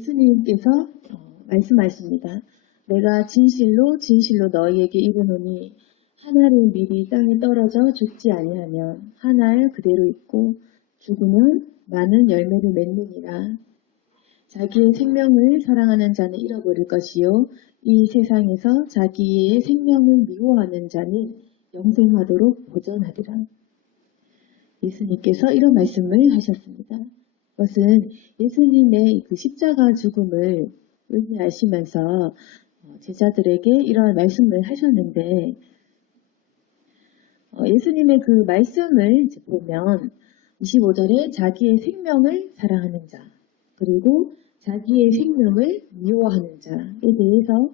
예수님께서 말씀하십니다. 내가 진실로 진실로 너희에게 이르노니 한 알의 밀이 땅에 떨어져 죽지 아니하면 한 알 그대로 있고 죽으면 많은 열매를 맺느니라. 자기의 생명을 사랑하는 자는 잃어버릴 것이요 이 세상에서 자기의 생명을 미워하는 자는 영생하도록 보존하리라. 예수님께서 이런 말씀을 하셨습니다. 그것은 예수님의 그 십자가 죽음을 의미하시면서 제자들에게 이런 말씀을 하셨는데, 예수님의 그 말씀을 보면 25절에 자기의 생명을 사랑하는 자, 그리고 자기의 생명을 미워하는 자에 대해서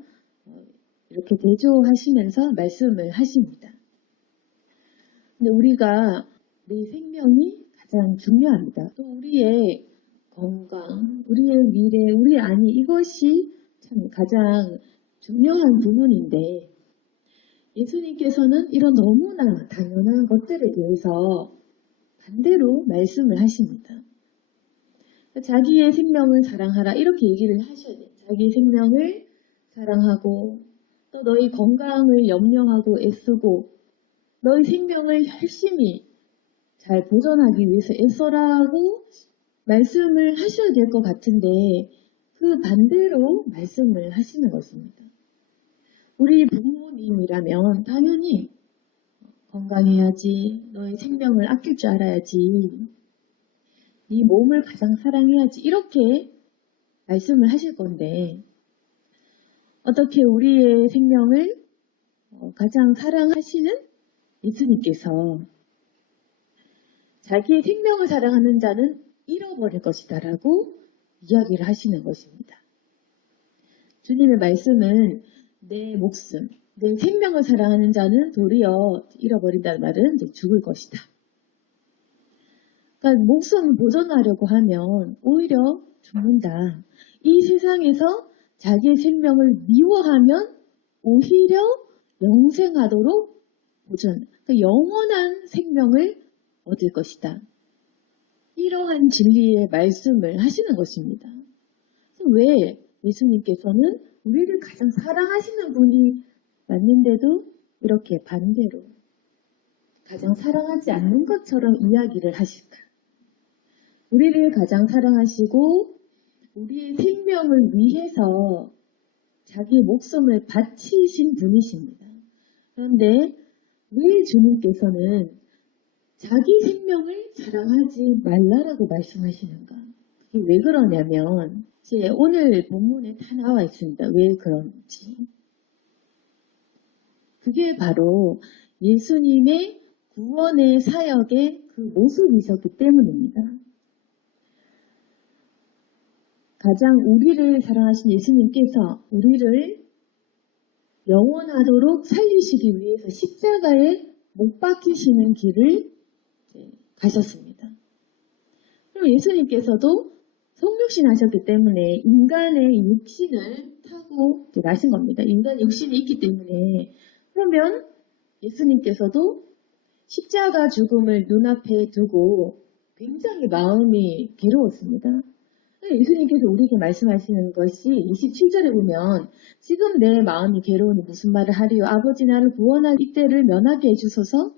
이렇게 대조하시면서 말씀을 하십니다. 근데 우리가 내 생명이 가장 중요합니다. 또 우리의 건강, 우리의 미래, 우리의 안위, 이것이 참 가장 중요한 부분인데, 예수님께서는 이런 너무나 당연한 것들에 대해서 반대로 말씀을 하십니다. 자기의 생명을 사랑하라, 이렇게 얘기를 하셔야 돼요. 자기의 생명을 사랑하고, 또 너희 건강을 염려하고 애쓰고, 너희 생명을 열심히 잘 보존하기 위해서 애써라고 말씀을 하셔야 될 것 같은데, 그 반대로 말씀을 하시는 것입니다. 우리 부모님이라면 당연히 건강해야지, 너의 생명을 아낄 줄 알아야지, 네 몸을 가장 사랑해야지, 이렇게 말씀을 하실 건데, 어떻게 우리의 생명을 가장 사랑하시는 예수님께서 자기의 생명을 사랑하는 자는 잃어버릴 것이다 라고 이야기를 하시는 것입니다. 주님의 말씀은 내 목숨, 내 생명을 사랑하는 자는 도리어 잃어버린다는 말은 이제 죽을 것이다. 그러니까 목숨을 보존하려고 하면 오히려 죽는다. 이 세상에서 자기의 생명을 미워하면 오히려 영생하도록 보존, 그러니까 영원한 생명을 얻을 것이다. 이러한 진리의 말씀을 하시는 것입니다. 왜 예수님께서는 우리를 가장 사랑하시는 분이 맞는데도 이렇게 반대로 가장 사랑하지 않는 것처럼 이야기를 하실까? 우리를 가장 사랑하시고 우리의 생명을 위해서 자기 목숨을 바치신 분이십니다. 그런데 왜 주님께서는 자기 생명을 사랑하지 말라라고 말씀하시는가? 그게 왜 그러냐면 이제 오늘 본문에 다 나와 있습니다. 왜 그런지. 그게 바로 예수님의 구원의 사역의 그 모습이셨기 때문입니다. 가장 우리를 사랑하신 예수님께서 우리를 영원하도록 살리시기 위해서 십자가에 못 박히시는 길을 가셨습니다. 그리고 예수님께서도 성육신 하셨기 때문에 인간의 육신을 타고 나신 겁니다. 인간 육신이 있기 때문에. 그러면 예수님께서도 십자가 죽음을 눈앞에 두고 굉장히 마음이 괴로웠습니다. 예수님께서 우리에게 말씀하시는 것이 27절에 보면 지금 내 마음이 괴로우니 무슨 말을 하리요. 아버지 나를 구원할 이때를 면하게 해주소서.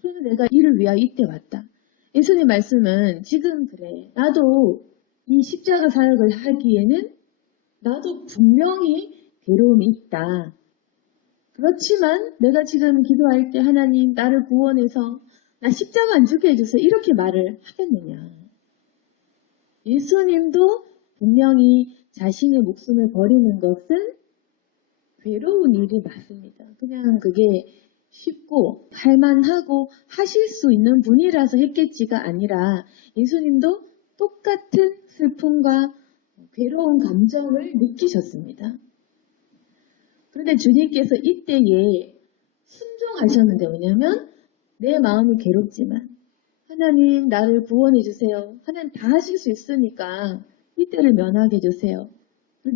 그래서 내가 이를 위하여 이때 왔다. 예수님 말씀은 지금 그래. 나도 이 십자가 사역을 하기에는 나도 분명히 괴로움이 있다. 그렇지만 내가 지금 기도할 때 하나님 나를 구원해서 나 십자가 안 죽게 해주세요. 이렇게 말을 하겠느냐. 예수님도 분명히 자신의 목숨을 버리는 것은 괴로운 일이 맞습니다. 그냥 그게 쉽고 할만하고 하실 수 있는 분이라서 했겠지가 아니라 예수님도 똑같은 슬픔과 괴로운 감정을 느끼셨습니다. 그런데 주님께서 이때에 순종하셨는데 왜냐하면 내 마음이 괴롭지만 하나님 나를 구원해 주세요. 하나님 다 하실 수 있으니까 이때를 면하게 해주세요.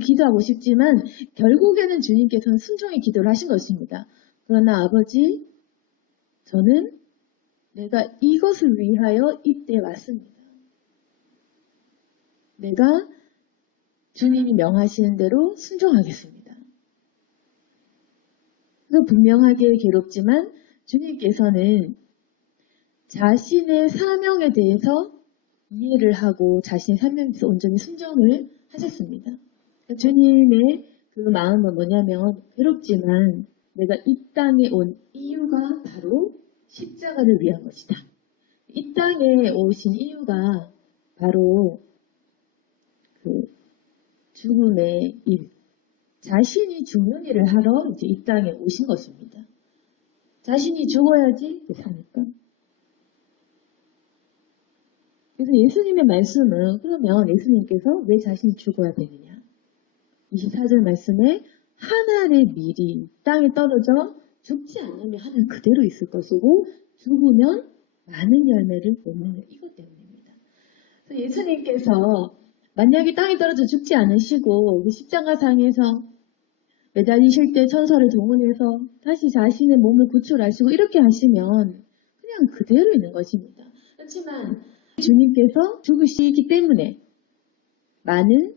기도하고 싶지만 결국에는 주님께서는 순종의 기도를 하신 것입니다. 그러나 아버지, 저는 내가 이것을 위하여 이때 왔습니다. 내가 주님이 명하시는 대로 순종하겠습니다. 그래서 분명하게 괴롭지만 주님께서는 자신의 사명에 대해서 이해를 하고 자신의 사명에 대해서 온전히 순종을 하셨습니다. 그러니까 주님의 그 마음은 뭐냐면 괴롭지만 내가 이 땅에 온 이유가 바로 십자가를 위한 것이다. 이 땅에 오신 이유가 바로 그 죽음의 일, 자신이 죽는 일을 하러 이제 이 땅에 오신 것입니다. 자신이 죽어야지 사니까. 그래서 예수님의 말씀은 그러면 예수님께서 왜 자신이 죽어야 되느냐? 24절 말씀에 하늘의 밀이 땅에 떨어져 죽지 않으면 하늘 그대로 있을 것이고 죽으면 많은 열매를 못 맺는 이것 때문입니다. 그래서 예수님께서 만약에 땅에 떨어져 죽지 않으시고 십자가상에서 매달리실 때 천사를 동원해서 다시 자신의 몸을 구출하시고 이렇게 하시면 그냥 그대로 있는 것입니다. 그렇지만 주님께서 죽으시기 때문에 많은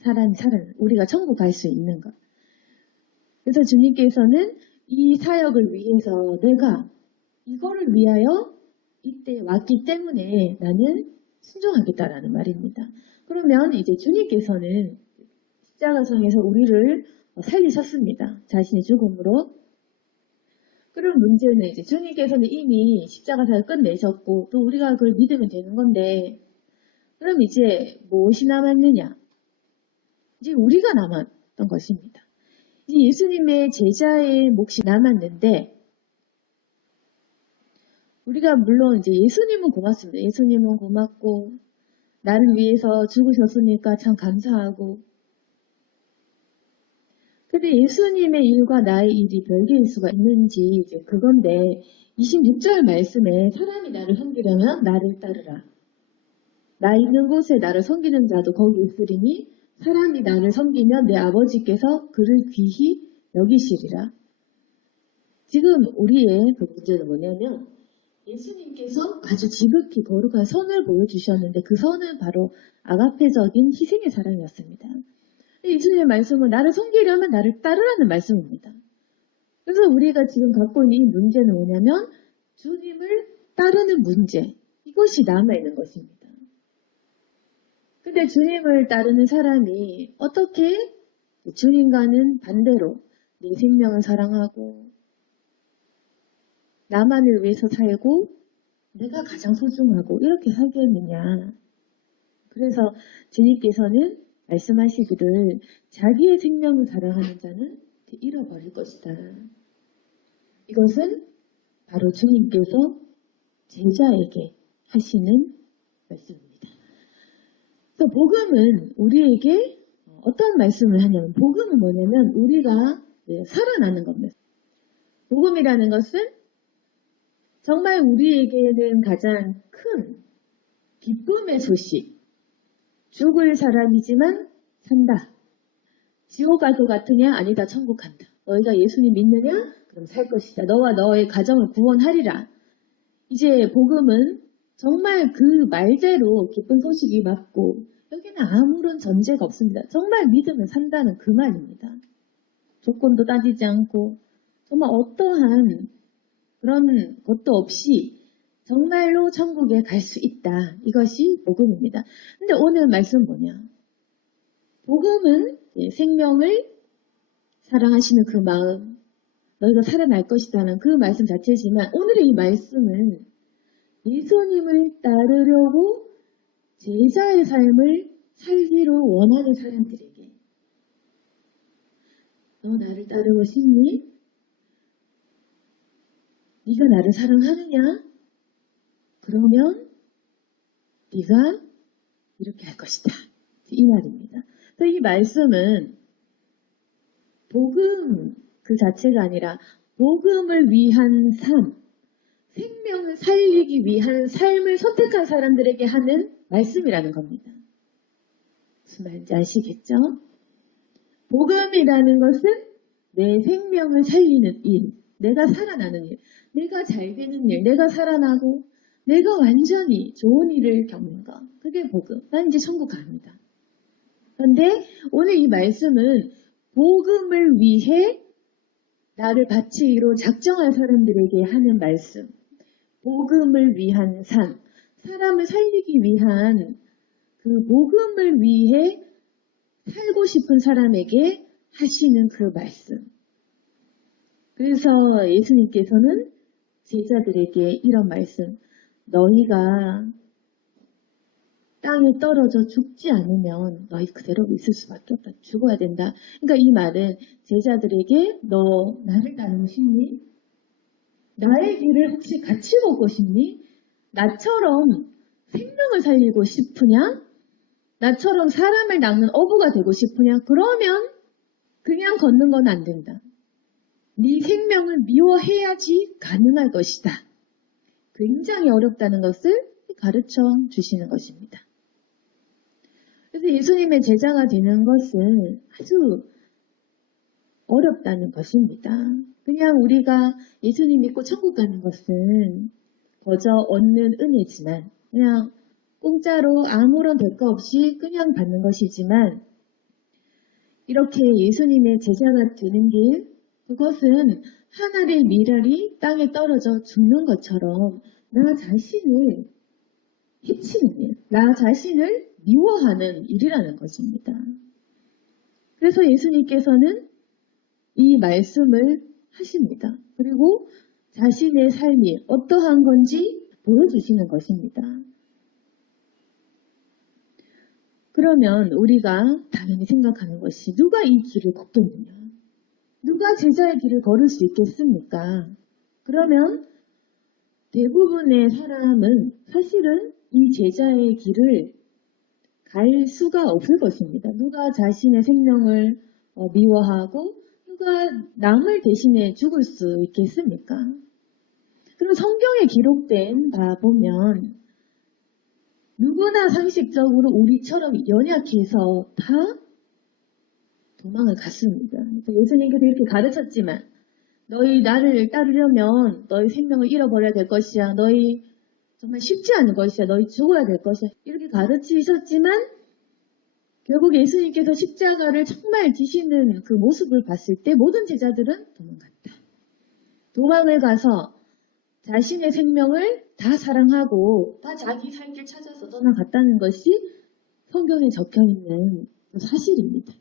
사람이 우리가 천국 갈 수 있는 것. 그래서 주님께서는 이 사역을 위해서 내가 이거를 위하여 이때 왔기 때문에 나는 순종하겠다라는 말입니다. 그러면 이제 주님께서는 십자가상에서 우리를 살리셨습니다. 자신의 죽음으로. 그럼 문제는 이제 주님께서는 이미 십자가사를 끝내셨고 또 우리가 그걸 믿으면 되는 건데 그럼 이제 무엇이 남았느냐? 이제 우리가 남았던 것입니다. 이제 예수님의 제자의 몫이 남았는데 우리가 물론 이제 예수님은 고맙습니다. 예수님은 고맙고 나를 위해서 죽으셨으니까 참 감사하고 근데 예수님의 일과 나의 일이 별개일 수가 있는지 이제 그건데 26절 말씀에 사람이 나를 섬기려면 나를 따르라. 나 있는 곳에 나를 섬기는 자도 거기 있으리니 사람이 나를 섬기면 내 아버지께서 그를 귀히 여기시리라. 지금 우리의 그 문제는 뭐냐면 예수님께서 아주 지극히 거룩한 선을 보여주셨는데 그 선은 바로 아가페적인 희생의 사랑이었습니다. 예수님의 말씀은 나를 섬기려면 나를 따르라는 말씀입니다. 그래서 우리가 지금 갖고 있는 이 문제는 뭐냐면 주님을 따르는 문제, 이것이 남아있는 것입니다. 근데 주님을 따르는 사람이 어떻게 주님과는 반대로 내 생명을 사랑하고 나만을 위해서 살고 내가 가장 소중하고 이렇게 살겠느냐. 그래서 주님께서는 말씀하시기를 자기의 생명을 사랑하는 자는 잃어버릴 것이다. 이것은 바로 주님께서 제자에게 하시는 말씀입니다. 그래서 복음은 우리에게 어떤 말씀을 하냐면 복음은 뭐냐면 우리가 살아나는 겁니다. 복음이라는 것은 정말 우리에게는 가장 큰 기쁨의 소식. 죽을 사람이지만 산다. 지옥 갈 것 같으냐? 아니다. 천국 간다. 너희가 예수님 믿느냐? 그럼 살 것이다. 너와 너의 가정을 구원하리라. 이제 복음은 정말 그 말대로 기쁜 소식이 맞고 여기는 아무런 전제가 없습니다. 정말 믿으면 산다는 그 말입니다. 조건도 따지지 않고 정말 어떠한 그런 것도 없이 정말로 천국에 갈 수 있다. 이것이 복음입니다. 근데 오늘 말씀은 뭐냐? 복음은 생명을 사랑하시는 그 마음, 너희가 살아날 것이라는 그 말씀 자체지만 오늘의 이 말씀은 예수님을 따르려고 제자의 삶을 살기로 원하는 사람들에게 너 나를 따르고 싶니? 네가 나를 사랑하느냐? 그러면 네가 이렇게 할 것이다. 이 말입니다. 이 말씀은 복음 그 자체가 아니라 복음을 위한 삶, 생명을 살리기 위한 삶을 선택한 사람들에게 하는 말씀이라는 겁니다. 무슨 말인지 아시겠죠? 복음이라는 것은 내 생명을 살리는 일, 내가 살아나는 일, 내가 잘 되는 일, 내가 살아나고 내가 완전히 좋은 일을 겪는 것. 그게 복음. 난 이제 천국 갑니다. 그런데 오늘 이 말씀은 복음을 위해 나를 바치기로 작정한 사람들에게 하는 말씀. 복음을 위한 삶. 사람을 살리기 위한 그 복음을 위해 살고 싶은 사람에게 하시는 그 말씀. 그래서 예수님께서는 제자들에게 이런 말씀. 너희가 땅에 떨어져 죽지 않으면 너희 그대로 있을 수밖에 없다. 죽어야 된다. 그러니까 이 말은 제자들에게 너 나를 따르고 싶니? 나의 길을 혹시 같이 걷고 싶니? 나처럼 생명을 살리고 싶으냐? 나처럼 사람을 낚는 어부가 되고 싶으냐? 그러면 그냥 걷는 건 안 된다. 네 생명을 미워해야지 가능할 것이다. 굉장히 어렵다는 것을 가르쳐 주시는 것입니다. 그래서 예수님의 제자가 되는 것은 아주 어렵다는 것입니다. 그냥 우리가 예수님 믿고 천국 가는 것은 거저 얻는 은혜지만 그냥 공짜로 아무런 대가 없이 그냥 받는 것이지만 이렇게 예수님의 제자가 되는 길 그것은 하늘의 미랄이 땅에 떨어져 죽는 것처럼 나 자신을 해치는 일, 나 자신을 미워하는 일이라는 것입니다. 그래서 예수님께서는 이 말씀을 하십니다. 그리고 자신의 삶이 어떠한 건지 보여주시는 것입니다. 그러면 우리가 당연히 생각하는 것이 누가 이 길을 걷겠느냐? 누가 제자의 길을 걸을 수 있겠습니까? 그러면 대부분의 사람은 사실은 이 제자의 길을 갈 수가 없을 것입니다. 누가 자신의 생명을 미워하고 누가 남을 대신해 죽을 수 있겠습니까? 그럼 성경에 기록된 바 보면 누구나 상식적으로 우리처럼 연약해서 다 도망을 갔습니다. 예수님께서 이렇게 가르쳤지만 너희 나를 따르려면 너희 생명을 잃어버려야 될 것이야. 너희 정말 쉽지 않은 것이야. 너희 죽어야 될 것이야. 이렇게 가르치셨지만 결국 예수님께서 십자가를 정말 지시는 그 모습을 봤을 때 모든 제자들은 도망갔다. 도망을 가서 자신의 생명을 다 사랑하고 다 자기 살 길 찾아서 떠나갔다는 것이 성경에 적혀있는 사실입니다.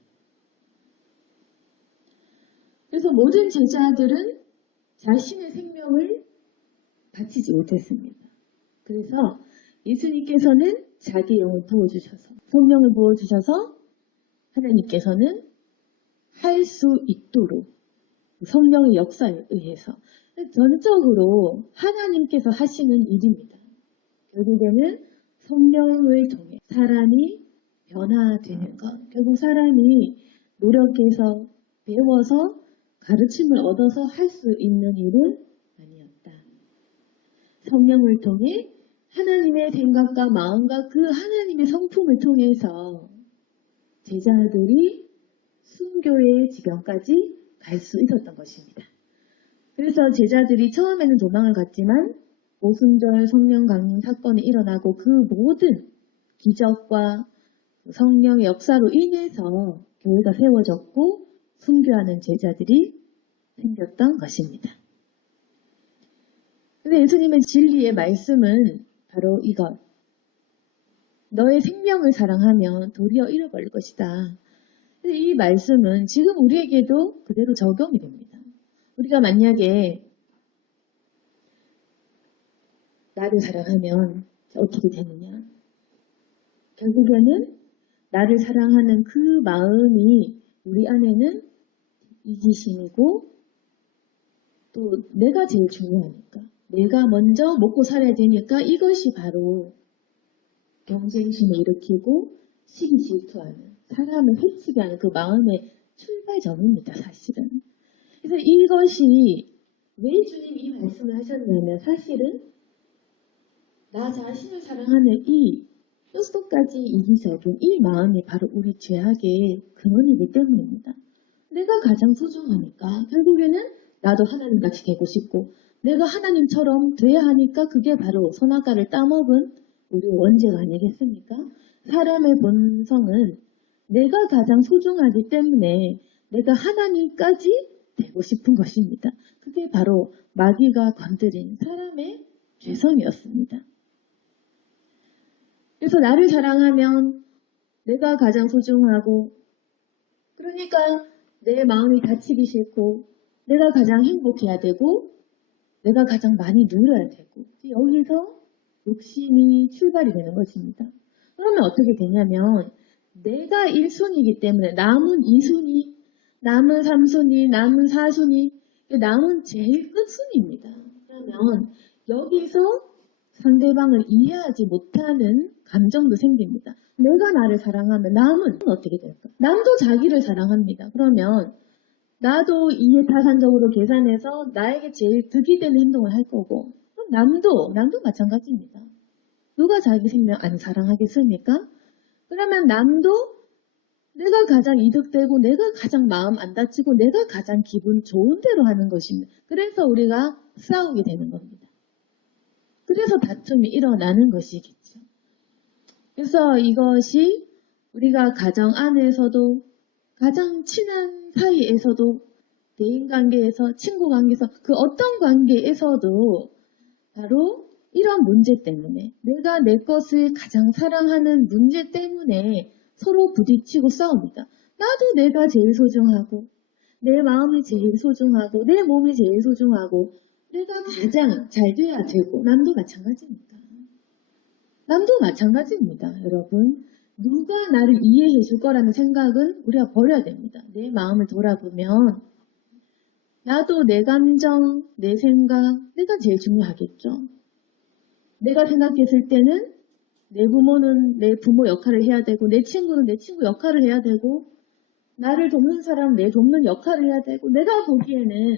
그래서 모든 제자들은 자신의 생명을 바치지 못했습니다. 그래서 예수님께서는 자기 영을 부어주셔서 성령을 부어주셔서 하나님께서는 할 수 있도록 성령의 역사에 의해서 전적으로 하나님께서 하시는 일입니다. 결국에는 성령을 통해 사람이 변화되는 것, 결국 사람이 노력해서 배워서 가르침을 얻어서 할 수 있는 일은 아니었다. 성령을 통해 하나님의 생각과 마음과 그 하나님의 성품을 통해서 제자들이 순교의 지경까지 갈 수 있었던 것입니다. 그래서 제자들이 처음에는 도망을 갔지만 오순절 성령 강림 사건이 일어나고 그 모든 기적과 성령의 역사로 인해서 교회가 세워졌고 순교하는 제자들이 생겼던 것입니다. 근데 예수님의 진리의 말씀은 바로 이것. 너의 생명을 사랑하면 도리어 잃어버릴 것이다. 이 말씀은 지금 우리에게도 그대로 적용이 됩니다. 우리가 만약에 나를 사랑하면 어떻게 되느냐? 결국에는 나를 사랑하는 그 마음이 우리 안에는 이기심이고 또 내가 제일 중요하니까 내가 먼저 먹고 살아야 되니까 이것이 바로 경쟁심을 일으키고 시기 질투하는 사람을 해치게 하는 그 마음의 출발점입니다. 사실은. 그래서 이것이 왜 주님이 이 말씀을 하셨냐면 사실은 나 자신을 사랑하는 이 뼛속까지 이기적인 이 마음이 바로 우리 죄악의 근원이기 때문입니다. 내가 가장 소중하니까 결국에는 나도 하나님같이 되고 싶고 내가 하나님처럼 돼야 하니까 그게 바로 선악과를 따먹은 우리의 원죄가 아니겠습니까? 사람의 본성은 내가 가장 소중하기 때문에 내가 하나님까지 되고 싶은 것입니다. 그게 바로 마귀가 건드린 사람의 죄성이었습니다. 그래서 나를 사랑하면 내가 가장 소중하고, 그러니까 내 마음이 다치기 싫고, 내가 가장 행복해야 되고, 내가 가장 많이 누려야 되고, 여기서 욕심이 출발이 되는 것입니다. 그러면 어떻게 되냐면 내가 1순위이기 때문에 남은 2순위, 남은 3순위, 남은 4순위, 남은 제일 끝순위입니다. 그러면 여기서 상대방을 이해하지 못하는 감정도 생깁니다. 내가 나를 사랑하면 남은 어떻게 될까? 남도 자기를 사랑합니다. 그러면 나도 이해타산적으로 계산해서 나에게 제일 득이 되는 행동을 할 거고, 그럼 남도 마찬가지입니다. 누가 자기 생명 안 사랑하겠습니까? 그러면 남도 내가 가장 이득되고 내가 가장 마음 안 다치고 내가 가장 기분 좋은 대로 하는 것입니다. 그래서 우리가 싸우게 되는 겁니다. 그래서 다툼이 일어나는 것이겠죠. 그래서 이것이 우리가 가정 안에서도 가장 친한 사이에서도 대인관계에서 친구 관계에서 그 어떤 관계에서도 바로 이런 문제 때문에 내가 내 것을 가장 사랑하는 문제 때문에 서로 부딪히고 싸웁니다. 나도 내가 제일 소중하고 내 마음이 제일 소중하고 내 몸이 제일 소중하고 내가 가장 잘 돼야 되고 남도 마찬가지입니다. 남도 마찬가지입니다. 여러분. 누가 나를 이해해 줄 거라는 생각은 우리가 버려야 됩니다. 내 마음을 돌아보면 나도 내 감정, 내 생각, 내가 제일 중요하겠죠. 내가 생각했을 때는 내 부모는 내 부모 역할을 해야 되고 내 친구는 내 친구 역할을 해야 되고 나를 돕는 사람은 내 돕는 역할을 해야 되고 내가 보기에는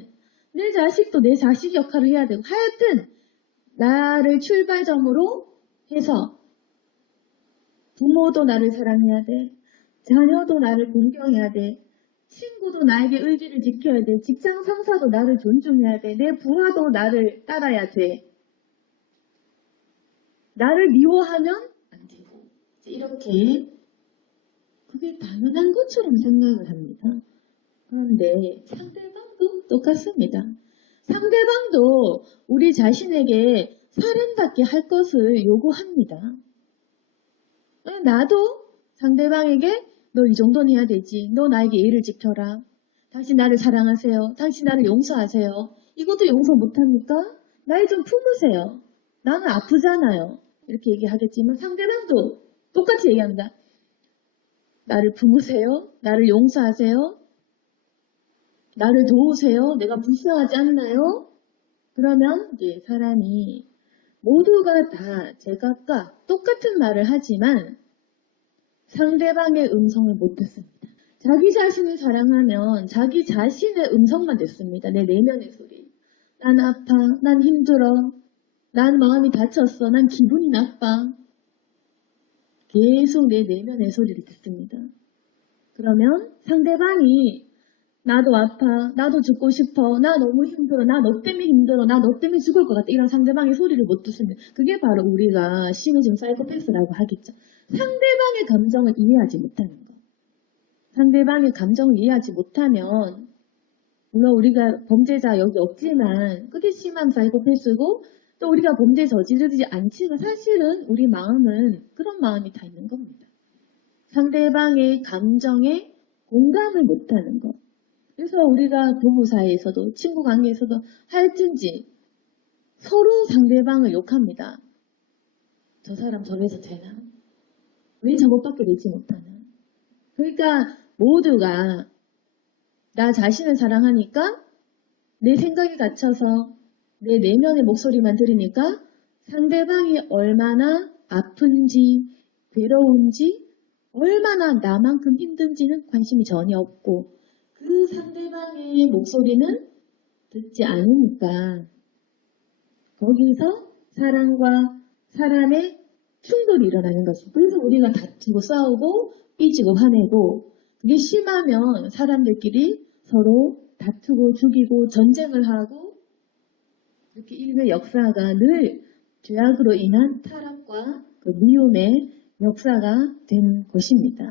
내 자식도 내 자식 역할을 해야 되고 하여튼 나를 출발점으로 해서 부모도 나를 사랑해야 돼. 자녀도 나를 존경해야 돼. 친구도 나에게 의리를 지켜야 돼. 직장 상사도 나를 존중해야 돼. 내 부하도 나를 따라야 돼. 나를 미워하면 안 되고. 이렇게 그게 당연한 것처럼 생각을 합니다. 그런데 상대방도 똑같습니다. 상대방도 우리 자신에게 사랑받게 할 것을 요구합니다. 나도 상대방에게 너 이 정도는 해야 되지. 너 나에게 예의를 지켜라. 당신 나를 사랑하세요. 당신 나를 용서하세요. 이것도 용서 못합니까? 나를 좀 품으세요. 나는 아프잖아요. 이렇게 얘기하겠지만 상대방도 똑같이 얘기합니다. 나를 품으세요. 나를 용서하세요. 나를 도우세요. 내가 불쌍하지 않나요? 그러면 이제 사람이 모두가 다 제각각 똑같은 말을 하지만 상대방의 음성을 못 듣습니다. 자기 자신을 사랑하면 자기 자신의 음성만 듣습니다. 내 내면의 소리. 난 아파. 난 힘들어. 난 마음이 다쳤어. 난 기분이 나빠. 계속 내 내면의 소리를 듣습니다. 그러면 상대방이 나도 아파. 나도 죽고 싶어. 나 너무 힘들어. 나 너 때문에 힘들어. 나 너 때문에 죽을 것 같아. 이런 상대방의 소리를 못 듣습니다. 그게 바로 우리가 심해진 사이코패스라고 하겠죠. 상대방의 감정을 이해하지 못하는 것. 상대방의 감정을 이해하지 못하면 물론 우리가 범죄자 여기 없지만 그게 심한 사이코패스고 또 우리가 범죄 저지르지 않지만 사실은 우리 마음은 그런 마음이 다 있는 겁니다. 상대방의 감정에 공감을 못하는 것. 그래서 우리가 부부 사이에서도 친구 관계에서도 하여튼지 서로 상대방을 욕합니다. 저 사람 저래서 되나? 왜 저것밖에 내지 못하나? 그러니까 모두가 나 자신을 사랑하니까 내 생각이 갇혀서 내 내면의 목소리만 들으니까 상대방이 얼마나 아픈지 괴로운지 얼마나 나만큼 힘든지는 관심이 전혀 없고 그 상대방의 목소리는 듣지 않으니까 거기서 사람과 사람의 충돌이 일어나는 것입니다. 그래서 우리가 다투고 싸우고 삐지고 화내고 그게 심하면 사람들끼리 서로 다투고 죽이고 전쟁을 하고 이렇게 인류의 역사가 늘 죄악으로 인한 타락과 그 미움의 역사가 된 것입니다.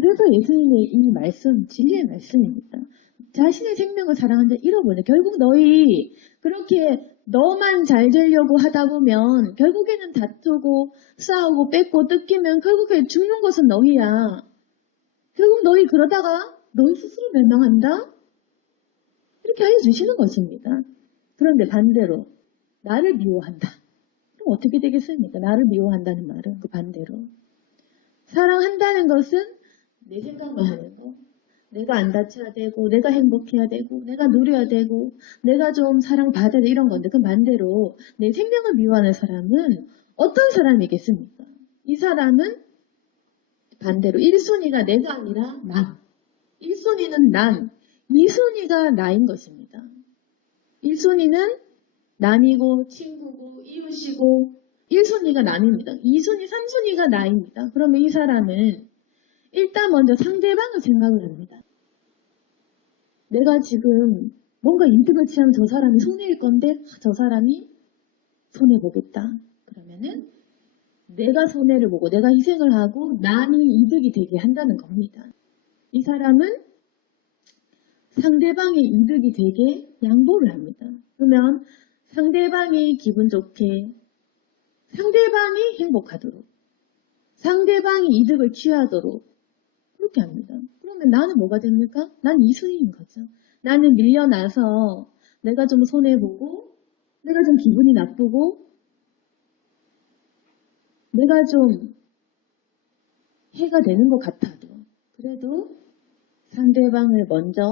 그래서 예수님의 이 말씀, 진리의 말씀입니다. 자신의 생명을 사랑한다 잃어버려. 결국 너희 그렇게 너만 잘 되려고 하다 보면 결국에는 다투고 싸우고 뺏고 뜯기면 결국에 죽는 것은 너희야. 결국 너희 그러다가 너희 스스로 멸망한다? 이렇게 알려주시는 것입니다. 그런데 반대로 나를 미워한다. 그럼 어떻게 되겠습니까? 나를 미워한다는 말은 그 반대로. 사랑한다는 것은 내 생각만 하는 거. 내가 안 다쳐야 되고, 내가 행복해야 되고, 내가 누려야 되고, 내가 좀 사랑받아야 되고 이런 건데, 그 반대로 내 생명을 미워하는 사람은 어떤 사람이겠습니까? 이 사람은 반대로 1순위가 내가 아니라 나. 1순위는 난, 2순위가 나인 것입니다. 1순위는 남이고 친구고 이웃이고 1순위가 남입니다. 2순위, 3순위가 나입니다. 그러면 이 사람은 일단 먼저 상대방을 생각을 합니다. 내가 지금 뭔가 이득을 취하면 저 사람이 손해일 건데 저 사람이 손해보겠다. 그러면은 내가 손해를 보고 내가 희생을 하고 남이 이득이 되게 한다는 겁니다. 이 사람은 상대방의 이득이 되게 양보를 합니다. 그러면 상대방이 기분 좋게, 상대방이 행복하도록, 상대방이 이득을 취하도록 그렇게 합니다. 그러면 나는 뭐가 됩니까? 난 2순위인 거죠. 나는 밀려나서 내가 좀 손해보고, 내가 좀 기분이 나쁘고, 내가 좀 해가 되는 것 같아도, 그래도 상대방을 먼저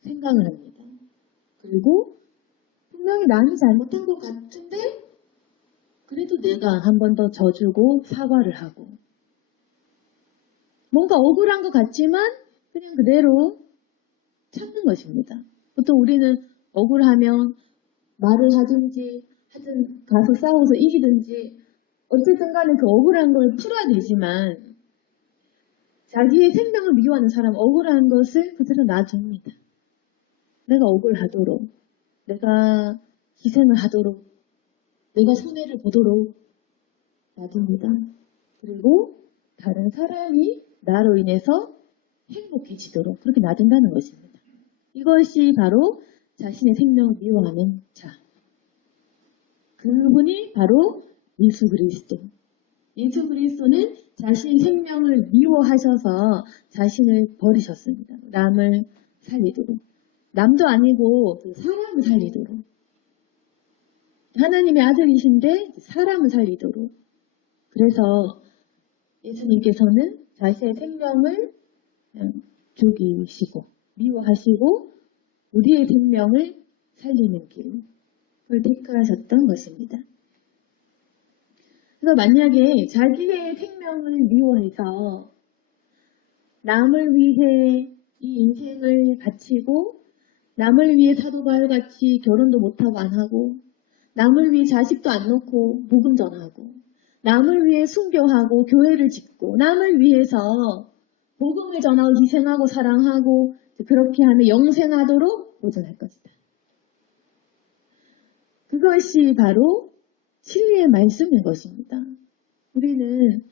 생각을 합니다. 그리고 분명히 나는 잘못한 것 같은데 그래도 내가 한 번 더 져주고 사과를 하고 뭔가 억울한 것 같지만 그냥 그대로 참는 것입니다. 보통 우리는 억울하면 말을 하든지 하여튼 가서 싸워서 이기든지 어쨌든 간에 그 억울한 걸 풀어야 되지만 자기의 생명을 미워하는 사람은 억울한 것을 그대로 놔줍니다. 내가 억울하도록, 내가 희생을 하도록, 내가 손해를 보도록 놔둡니다. 그리고 다른 사람이 나로 인해서 행복해지도록 그렇게 놔둔다는 것입니다. 이것이 바로 자신의 생명을 미워하는 자. 그분이 바로 예수 그리스도. 예수 그리스도는 자신의 생명을 미워하셔서 자신을 버리셨습니다. 남을 살리도록. 남도 아니고 사람을 살리도록. 하나님의 아들이신데 사람을 살리도록. 그래서 예수님께서는 자신의 생명을 죽이시고 미워하시고 우리의 생명을 살리는 길을 택하셨던 것입니다. 그래서 만약에 자기의 생명을 미워해서 남을 위해 이 인생을 바치고 남을 위해 사도바울같이 결혼도 못하고 안 하고 남을 위해 자식도 안 놓고 복음 전하고 남을 위해 순교하고 교회를 짓고 남을 위해서 복음을 전하고 희생하고 사랑하고 그렇게 하며 영생하도록 도전할 것이다. 그것이 바로 진리의 말씀인 것입니다. 우리는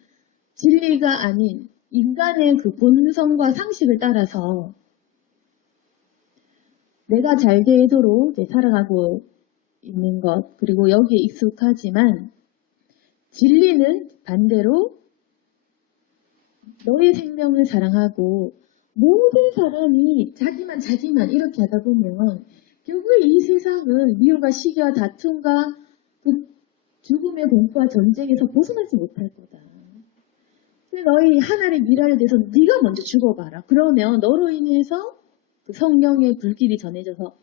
진리가 아닌 인간의 그 본성과 상식을 따라서 내가 잘 되도록 살아가고 있는 것, 그리고 여기에 익숙하지만 진리는 반대로 너의 생명을 사랑하고 모든 사람이 자기만 이렇게 하다 보면 결국에 이 세상은 미움과 시기와 다툼과 그 죽음의 공포와 전쟁에서 벗어나지 못할 거다. 너희 하나님의 미래에 대해서 네가 먼저 죽어봐라. 그러면 너로 인해서 그 성령의 불길이 전해져서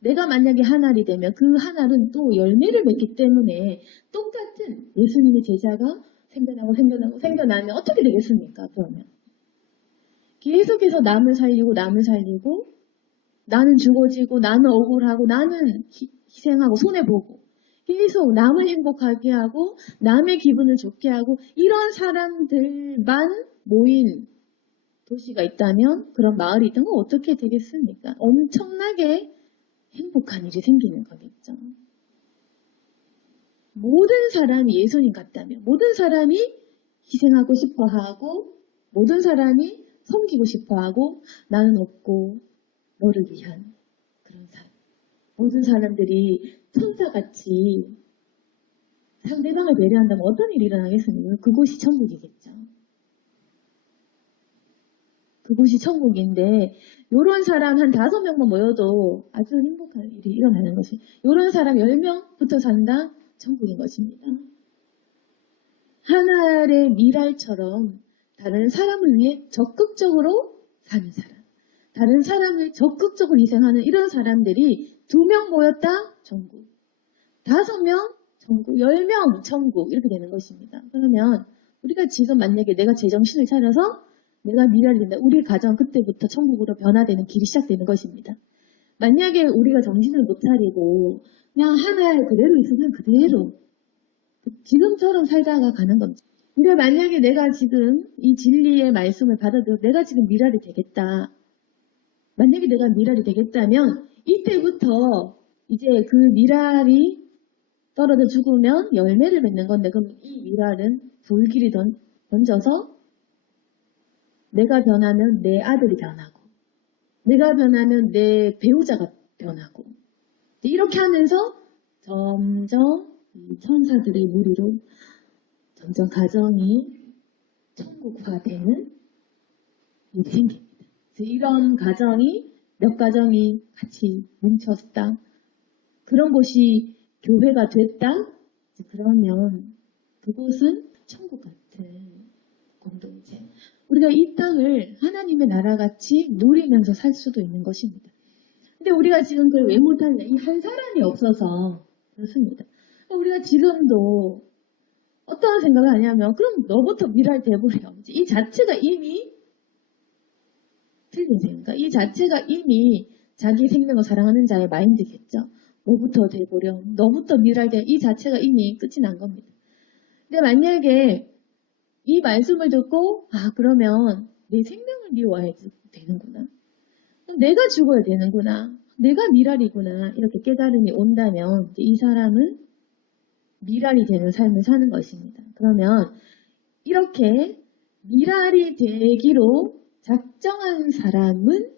내가 만약에 하나이 되면 그 하나는 또 열매를 맺기 때문에 똑같은 예수님의 제자가 생겨나면 어떻게 되겠습니까? 그러면 계속해서 남을 살리고 나는 죽어지고 나는 억울하고 나는 희생하고 손해보고 계속 남을 행복하게 하고 남의 기분을 좋게 하고 이런 사람들만 모인 도시가 있다면 그런 마을이 있다면 어떻게 되겠습니까? 엄청나게 행복한 일이 생기는 거겠죠. 모든 사람이 예수님 같다면 모든 사람이 희생하고 싶어하고 모든 사람이 섬기고 싶어하고 나는 없고 너를 위한 그런 삶. 모든 사람들이 천사같이 상대방을 배려한다면 어떤 일이 일어나겠습니까? 그곳이 천국이겠죠. 그곳이 천국인데 이런 사람 한 5명만 모여도 아주 행복한 일이 일어나는 것이 이런 사람 10명부터 산다? 천국인 것입니다. 하늘의 미랄처럼 다른 사람을 위해 적극적으로 사는 사람, 다른 사람을 적극적으로 희생하는 이런 사람들이 2명 모였다? 천국. 5명? 천국. 10명? 천국. 이렇게 되는 것입니다. 그러면 우리가 지금 만약에 내가 제정신을 차려서 내가 미랄을 된다. 우리 가정 그때부터 천국으로 변화되는 길이 시작되는 것입니다. 만약에 우리가 정신을 못 차리고 그냥 하나에 그대로 있으면 그대로 지금처럼 살다가 가는 겁니다. 근데 만약에 내가 지금 이 진리의 말씀을 받아들여 내가 지금 미랄이 되겠다. 만약에 내가 미랄이 되겠다면 이때부터 이제 그 미랄이 떨어져 죽으면 열매를 맺는 건데 그럼 이 미랄은 불길이 던져서 내가 변하면 내 아들이 변하고 내가 변하면 내 배우자가 변하고 이렇게 하면서 점점 이 천사들의 무리로 점점 가정이 천국화되는 일이 생깁니다. 그래서 이런 가정이 몇 가정이 같이 뭉쳤다. 그런 곳이 교회가 됐다. 그러면 그곳은 천국 같은 공동체. 우리가 이 땅을 하나님의 나라같이 누리면서 살 수도 있는 것입니다. 근데 우리가 지금 그걸 왜 못하냐? 이 한 사람이 없어서 그렇습니다. 우리가 지금도 어떤 생각을 하냐면 그럼 너부터 미랄 돼버려. 이 자체가 이미 틀린 생각. 이 자체가 이미 자기 생명을 사랑하는 자의 마인드겠죠. 뭐부터 돼버려. 너부터 미랄 돼. 이 자체가 이미 끝이 난 겁니다. 근데 만약에 이 말씀을 듣고 그러면 내 생명을 미워야 되는구나. 내가 죽어야 되는구나. 내가 미랄이구나. 이렇게 깨달음이 온다면 이 사람은 미랄이 되는 삶을 사는 것입니다. 그러면 이렇게 미랄이 되기로 작정한 사람은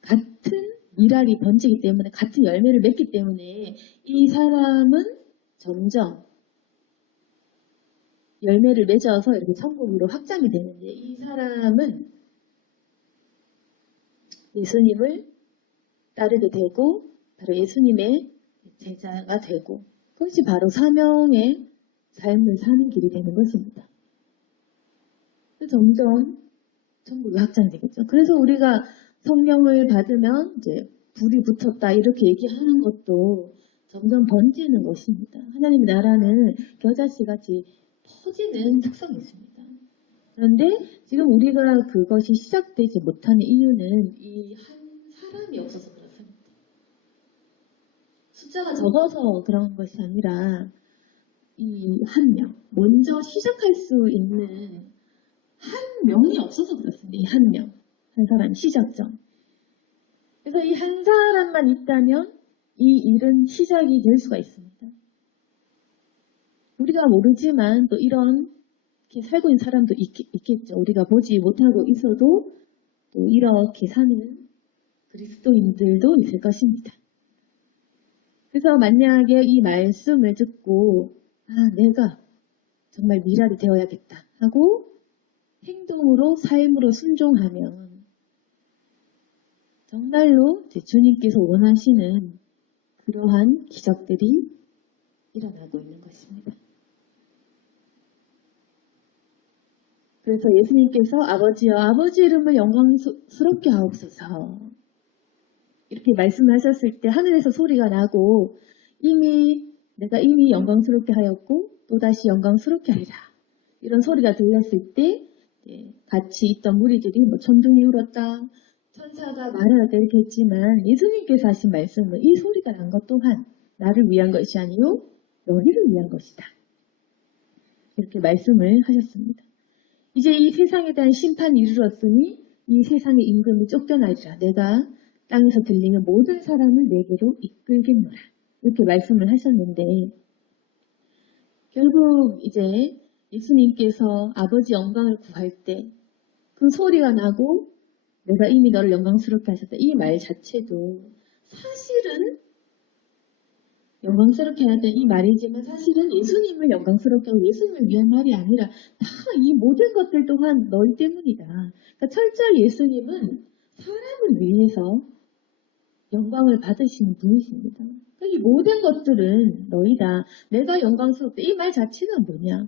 같은 미랄이 번지기 때문에 같은 열매를 맺기 때문에 이 사람은 점점 열매를 맺어서 이렇게 천국으로 확장이 되는데 이 사람은 예수님을 따르게 되고 바로 예수님의 제자가 되고 그것이 바로 사명의 삶을 사는 길이 되는 것입니다. 점점 천국이 확장되겠죠. 그래서 우리가 성령을 받으면 이제 불이 붙었다 이렇게 얘기하는 것도 점점 번지는 것입니다. 하나님의 나라는 겨자씨 같이 퍼지는 특성이 있습니다. 그런데 지금 우리가 그것이 시작되지 못하는 이유는 이 한 사람이 없어서 그렇습니다. 숫자가 적어서 그런 것이 아니라 이 한 명, 먼저 시작할 수 있는 한 명이 없어서 그렇습니다. 이 한 명, 한 사람 시작점. 그래서 이 한 사람만 있다면 이 일은 시작이 될 수가 있습니다. 우리가 모르지만 또 이런 이렇게 살고 있는 사람도 있겠죠. 우리가 보지 못하고 있어도 또 이렇게 사는 그리스도인들도 있을 것입니다. 그래서 만약에 이 말씀을 듣고 내가 정말 미랄이 되어야겠다 하고 행동으로 삶으로 순종하면 정말로 주님께서 원하시는 그러한 기적들이 일어나고 있는 것입니다. 그래서 예수님께서 아버지여 아버지 이름을 영광스럽게 하옵소서 이렇게 말씀하셨을 때 하늘에서 소리가 나고 내가 이미 영광스럽게 하였고 또다시 영광스럽게 하리라 이런 소리가 들렸을 때 같이 있던 무리들이 천둥이 울었다 천사가 말하였다 이렇게 했지만 예수님께서 하신 말씀은 이 소리가 난 것 또한 나를 위한 것이 아니요 너희를 위한 것이다 이렇게 말씀을 하셨습니다. 이제 이 세상에 대한 심판이 이르렀으니 이 세상의 임금이 쫓겨나리라. 내가 땅에서 들리는 모든 사람을 내게로 이끌겠노라. 이렇게 말씀을 하셨는데 결국 이제 예수님께서 아버지 영광을 구할 때 그 소리가 나고 내가 이미 너를 영광스럽게 하셨다. 이 말 자체도 사실은 영광스럽게 해야 될 이 말이지만 사실은 예수님을 영광스럽게 하고 예수님을 위한 말이 아니라 다 이 모든 것들 또한 너희 때문이다. 그러니까 철저히 예수님은 사람을 위해서 영광을 받으시는 분이십니다. 그러니까 이 모든 것들은 너희다. 내가 영광스럽다. 이 말 자체가 뭐냐?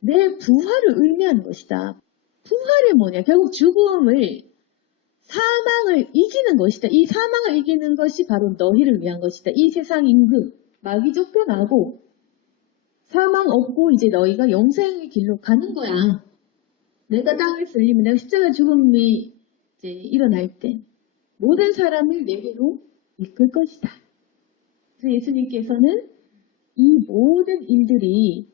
내 부활을 의미하는 것이다. 부활이 뭐냐? 결국 죽음을 사망을 이기는 것이다. 이 사망을 이기는 것이 바로 너희를 위한 것이다. 이 세상 임금, 마귀 쫓겨나고 사망 없고 이제 너희가 영생의 길로 가는 거야. 내가 땅을 쓸리면 내가 십자가 죽음이 이제 일어날 때 모든 사람을 내게로 이끌 것이다. 그래서 예수님께서는 이 모든 일들이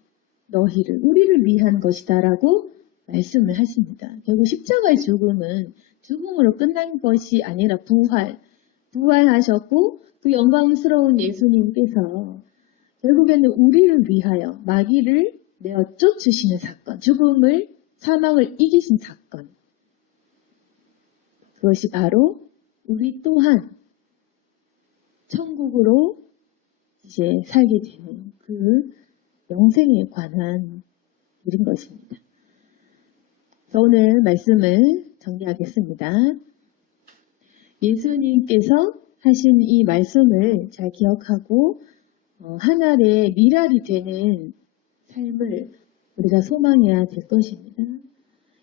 너희를, 우리를 위한 것이다 라고 말씀을 하십니다. 결국 십자가의 죽음은 죽음으로 끝난 것이 아니라 부활하셨고 그 영광스러운 예수님께서 결국에는 우리를 위하여 마귀를 내어 쫓으시는 사건, 죽음을, 사망을 이기신 사건. 그것이 바로 우리 또한 천국으로 이제 살게 되는 그 영생에 관한 일인 것입니다. 그래서 오늘 말씀을 정리하겠습니다. 예수님께서 하신 이 말씀을 잘 기억하고 하늘의 미랄이 되는 삶을 우리가 소망해야 될 것입니다.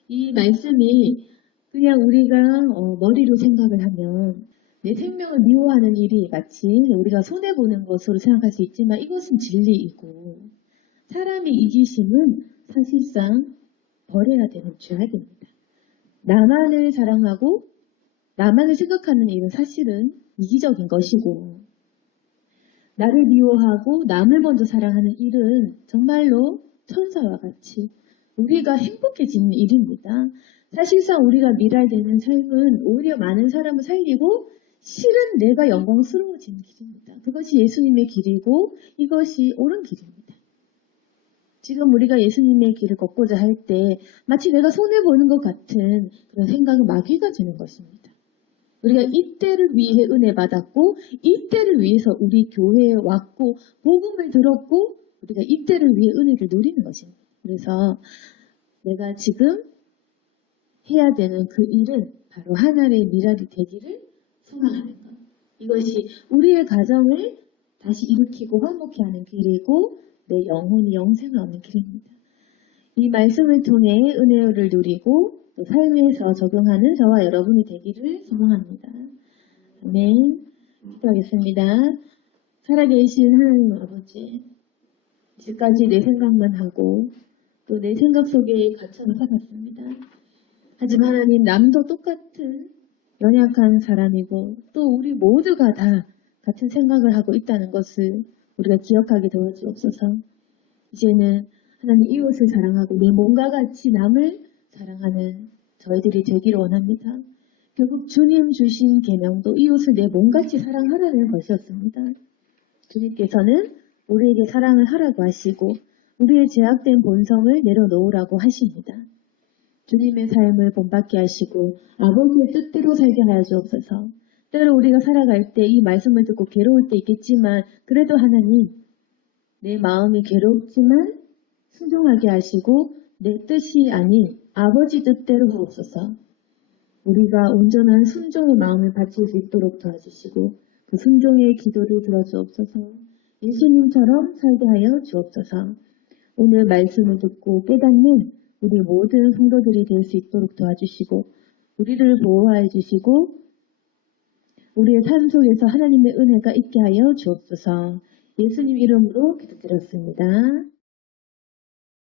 이 말씀이 그냥 우리가 머리로 생각을 하면 내 생명을 미워하는 일이 마치 우리가 손해보는 것으로 생각할 수 있지만 이것은 진리이고 사람의 이기심은 사실상 버려야 되는 죄악입니다. 나만을 자랑하고 나만을 생각하는 일은 사실은 이기적인 것이고 나를 미워하고 남을 먼저 사랑하는 일은 정말로 천사와 같이 우리가 행복해지는 일입니다. 사실상 우리가 미랄되는 삶은 오히려 많은 사람을 살리고 실은 내가 영광스러워지는 길입니다. 그것이 예수님의 길이고 이것이 옳은 길입니다. 지금 우리가 예수님의 길을 걷고자 할 때 마치 내가 손해보는 것 같은 그런 생각은 마귀가 주는 것입니다. 우리가 이때를 위해 은혜 받았고 이때를 위해서 우리 교회에 왔고 복음을 들었고 우리가 이때를 위해 은혜를 누리는 것입니다. 그래서 내가 지금 해야 되는 그 일은 바로 하늘의 미랄이 되기를 소망하는 것. 이것이 우리의 가정을 다시 일으키고 화목케 하는 길이고 내 영혼이 영생을 얻는 길입니다. 이 말씀을 통해 은혜를 누리고 또 삶에서 적용하는 저와 여러분이 되기를 소망합니다. 아멘. 기도하겠습니다. 살아계신 하나님 아버지, 지금까지 내 생각만 하고 또 내 생각 속에 갇혀서 살았습니다. 하지만 하나님, 남도 똑같은 연약한 사람이고 또 우리 모두가 다 같은 생각을 하고 있다는 것을 우리가 기억하게 도와주옵소서. 이제는 하나님 이웃을 사랑하고 내 몸과 같이 남을 사랑하는 저희들이 되기를 원합니다. 결국 주님 주신 계명도 이웃을 내 몸같이 사랑하라는 것이었습니다. 주님께서는 우리에게 사랑을 하라고 하시고 우리의 제약된 본성을 내려놓으라고 하십니다. 주님의 삶을 본받게 하시고 아버지의 뜻대로 살게 하여 주옵소서. 때로 우리가 살아갈 때 이 말씀을 듣고 괴로울 때 있겠지만 그래도 하나님 내 마음이 괴롭지만 순종하게 하시고 내 뜻이 아닌 아버지 뜻대로 하옵소서. 우리가 온전한 순종의 마음을 바칠 수 있도록 도와주시고 그 순종의 기도를 들어주옵소서. 예수님처럼 살게 하여 주옵소서. 오늘 말씀을 듣고 깨닫는 우리 모든 성도들이 될 수 있도록 도와주시고 우리를 보호하여 주시고 우리의 삶 속에서 하나님의 은혜가 있게 하여 주옵소서. 예수님 이름으로 기도드렸습니다.